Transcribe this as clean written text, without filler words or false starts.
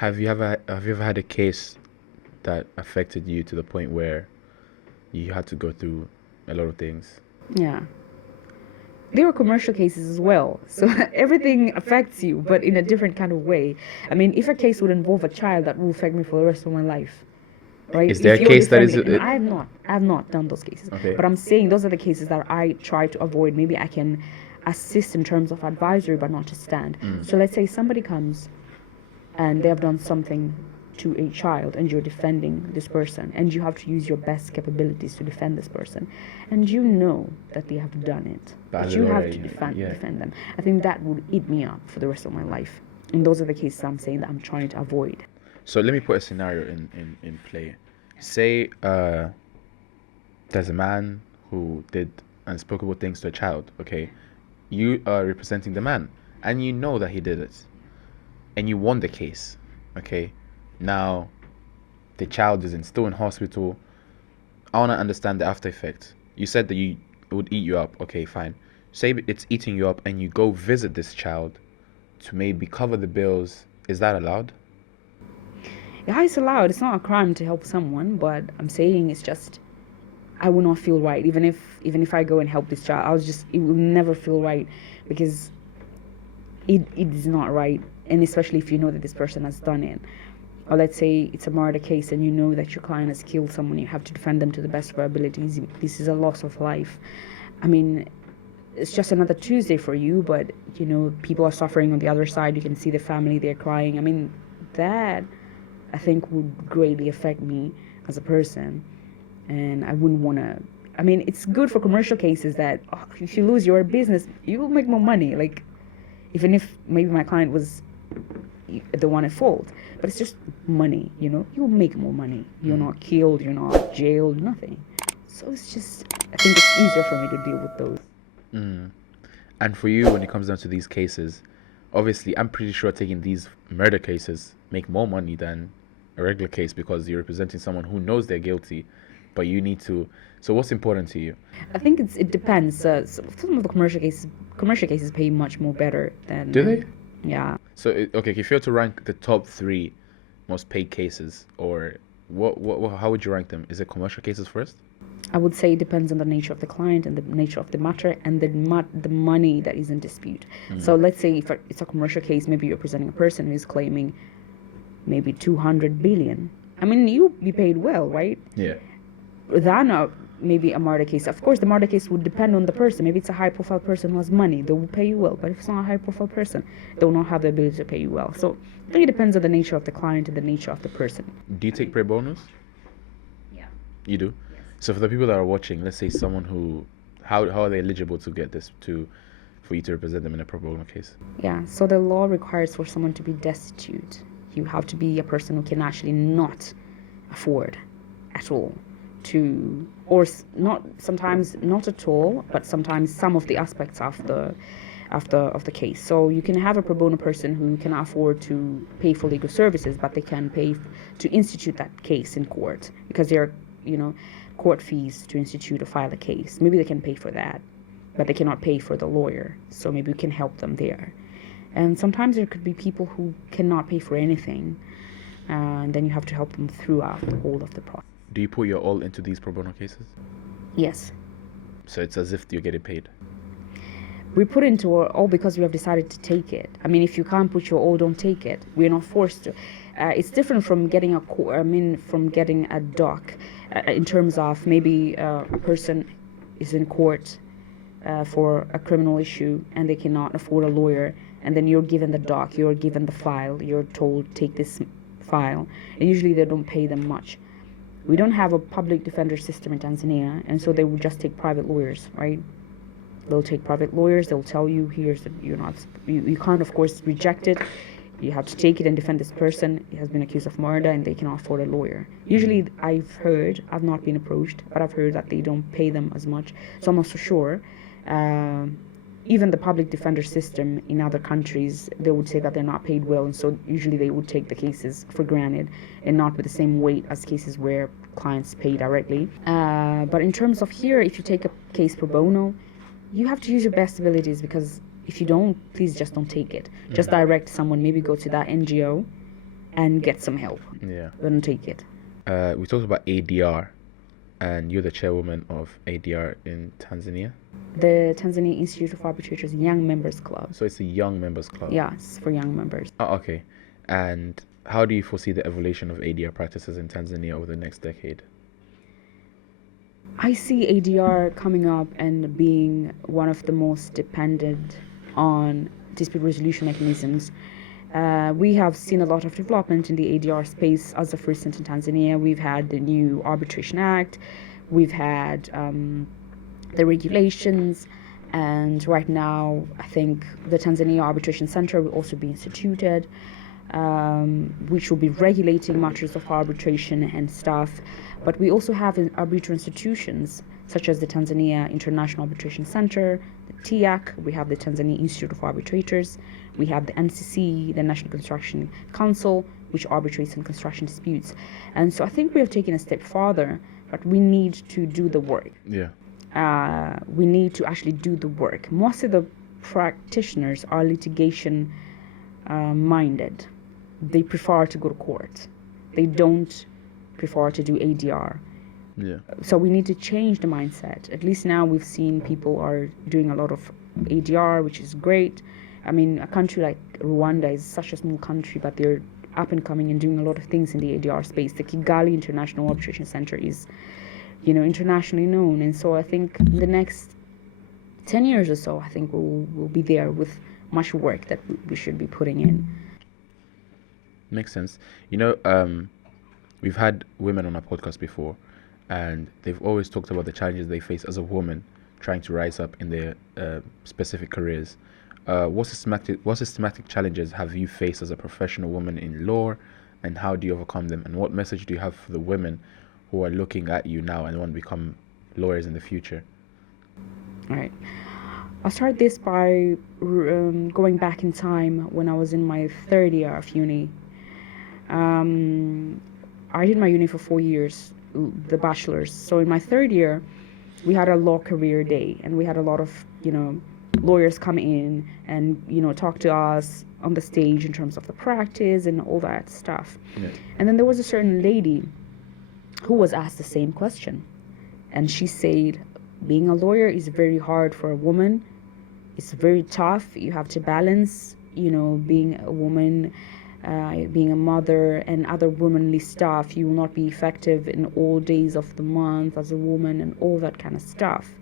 have you ever had a case that affected you to the point where you had to go through a lot of things? Yeah. There were commercial cases as well. So everything affects you, but in a different kind of way. I mean, if a case would involve a child, that will affect me for the rest of my life. Right? Is there a If you're case that is defending, I have not done those cases. Okay. But I'm saying those are the cases that I try to avoid. Maybe I can assist in terms of advisory, but not to stand. So let's say somebody comes and they have done something to a child and you're defending this person and you have to use your best capabilities to defend this person and you know that they have done it, but you have to defend them. I think that would eat me up for the rest of my life, and those are the cases I'm saying that I'm trying to avoid. So let me put a scenario in play. Say there's a man who did unspeakable things to a child, okay? You are representing the man and you know that he did it. And you won the case, okay? Now the child is still in hospital. I want to understand the after effect. You said that it would eat you up. Okay, fine. Say it's eating you up and you go visit this child to maybe cover the bills. Is that allowed? Yeah, it's allowed. It's not a crime to help someone, but I'm saying it's just I will not feel right even if I go and help this child. It will never feel right because it is not right, and especially if you know that this person has done it. Or let's say it's a murder case and you know that your client has killed someone, you have to defend them to the best of your abilities. This is a loss of life. I mean, it's just another Tuesday for you, but you know, people are suffering on the other side. You can see the family, they're crying. I mean, that I think would greatly affect me as a person, and I wouldn't want to. I mean, it's good for commercial cases that if you lose your business, you will make more money. Like, even if maybe my client was the one at fault, but it's just money, you know, you'll make more money. You're not killed, you're not jailed, nothing. So it's just, I think it's easier for me to deal with those. And for you, when it comes down to these cases, obviously I'm pretty sure taking these murder cases make more money than a regular case because you're representing someone who knows they're guilty, but you need to. So what's important to you? I think it depends. Some of the commercial cases pay much more better than. Do they? Yeah. So okay, if you were to rank the top 3 most paid cases, or what how would you rank them? Is it commercial cases first? I would say it depends on the nature of the client and the nature of the matter and the money that is in dispute. So let's say if it's a commercial case, maybe you're presenting a person who is claiming maybe 200 billion. I mean, you'll be paid well, right? Yeah. Than maybe a murder case. Of course, the murder case would depend on the person. Maybe it's a high-profile person who has money. They will pay you well. But if it's not a high-profile person, they will not have the ability to pay you well. So I think it depends on the nature of the client and the nature of the person. Do you take pro bonos? Yeah. You do? Yes. So for the people that are watching, let's say someone who, how are they eligible to get this for you to represent them in a pro bono case? Yeah. So the law requires for someone to be destitute. You have to be a person who can actually not afford at all to, or not, sometimes not at all, but sometimes some of the aspects of the case. So you can have a pro bono person who can afford to pay for legal services, but they can pay to institute that case in court because there are, you know, court fees to institute or file a case. Maybe they can pay for that, but they cannot pay for the lawyer. So maybe we can help them there. And sometimes there could be people who cannot pay for anything, and then you have to help them throughout the whole of the process. Do you put your all into these pro bono cases? Yes. So it's as if you're getting paid? We put into our all because we have decided to take it. I mean, if you can't put your all, don't take it. We're not forced to. It's different from getting from getting a doc, in terms of maybe a person is in court for a criminal issue and they cannot afford a lawyer, and then you're given the doc, you're given the file, you're told take this file, and usually they don't pay them much. We don't have a public defender system in Tanzania, and so they would just take private lawyers, right? They'll take private lawyers, they'll tell you, here's that you can't, of course, reject it. You have to take it and defend this person. He has been accused of murder and they cannot afford a lawyer. Usually I've not been approached, but I've heard that they don't pay them as much. So I'm not so sure. Even the public defender system in other countries, they would say that they're not paid well, and so usually they would take the cases for granted and not with the same weight as cases where clients pay directly. But in terms of here, if you take a case pro bono, you have to use your best abilities, because if you don't, please just don't take it. Just direct someone, maybe go to that NGO and get some help. Yeah. Don't take it. We talked about ADR, and you're the chairwoman of ADR in Tanzania. The Tanzania Institute of Arbitrators Young Members Club. So it's a young members club. Yes, for young members. Oh, okay. And how do you foresee the evolution of ADR practices in Tanzania over the next decade? I see ADR coming up and being one of the most dependent on dispute resolution mechanisms. We have seen a lot of development in the ADR space as of recent in Tanzania. We've had the new Arbitration Act, we've had the regulations, and right now I think the Tanzania Arbitration Center will also be instituted, which will be regulating matters of arbitration and stuff. But we also have arbitral institutions such as the Tanzania International Arbitration Center, the TIAC, we have the Tanzania Institute of Arbitrators, we have the NCC, the National Construction Council, which arbitrates in construction disputes. And so I think we have taken a step farther, but we need to do the work. Yeah. We need to actually do the work. Most of the practitioners are litigation minded. They prefer to go to court. They don't prefer to do ADR. Yeah. So we need to change the mindset. At least now we've seen people are doing a lot of ADR, which is great. I mean, a country like Rwanda is such a small country, but they're up and coming and doing a lot of things in the ADR space. The Kigali International Arbitration Center is, internationally known. And so I think in the next 10 years or so, I think we'll be there with much work that we should be putting in. Makes sense. We've had women on our podcast before, and they've always talked about the challenges they face as a woman trying to rise up in their specific careers. What systematic challenges have you faced as a professional woman in law, and how do you overcome them? And what message do you have for the women who are looking at you now and want to become lawyers in the future? All right. I'll start this by going back in time when I was in my third year of uni. I did my uni for 4 years, the bachelor's. So in my third year, we had a law career day, and we had a lot of, lawyers come in and, talk to us on the stage in terms of the practice and all that stuff. Yeah. And then there was a certain lady who was asked the same question. And she said, being a lawyer is very hard for a woman. It's very tough. You have to balance, being a woman, being a mother and other womanly stuff. You will not be effective in all days of the month as a woman and all that kind of stuff.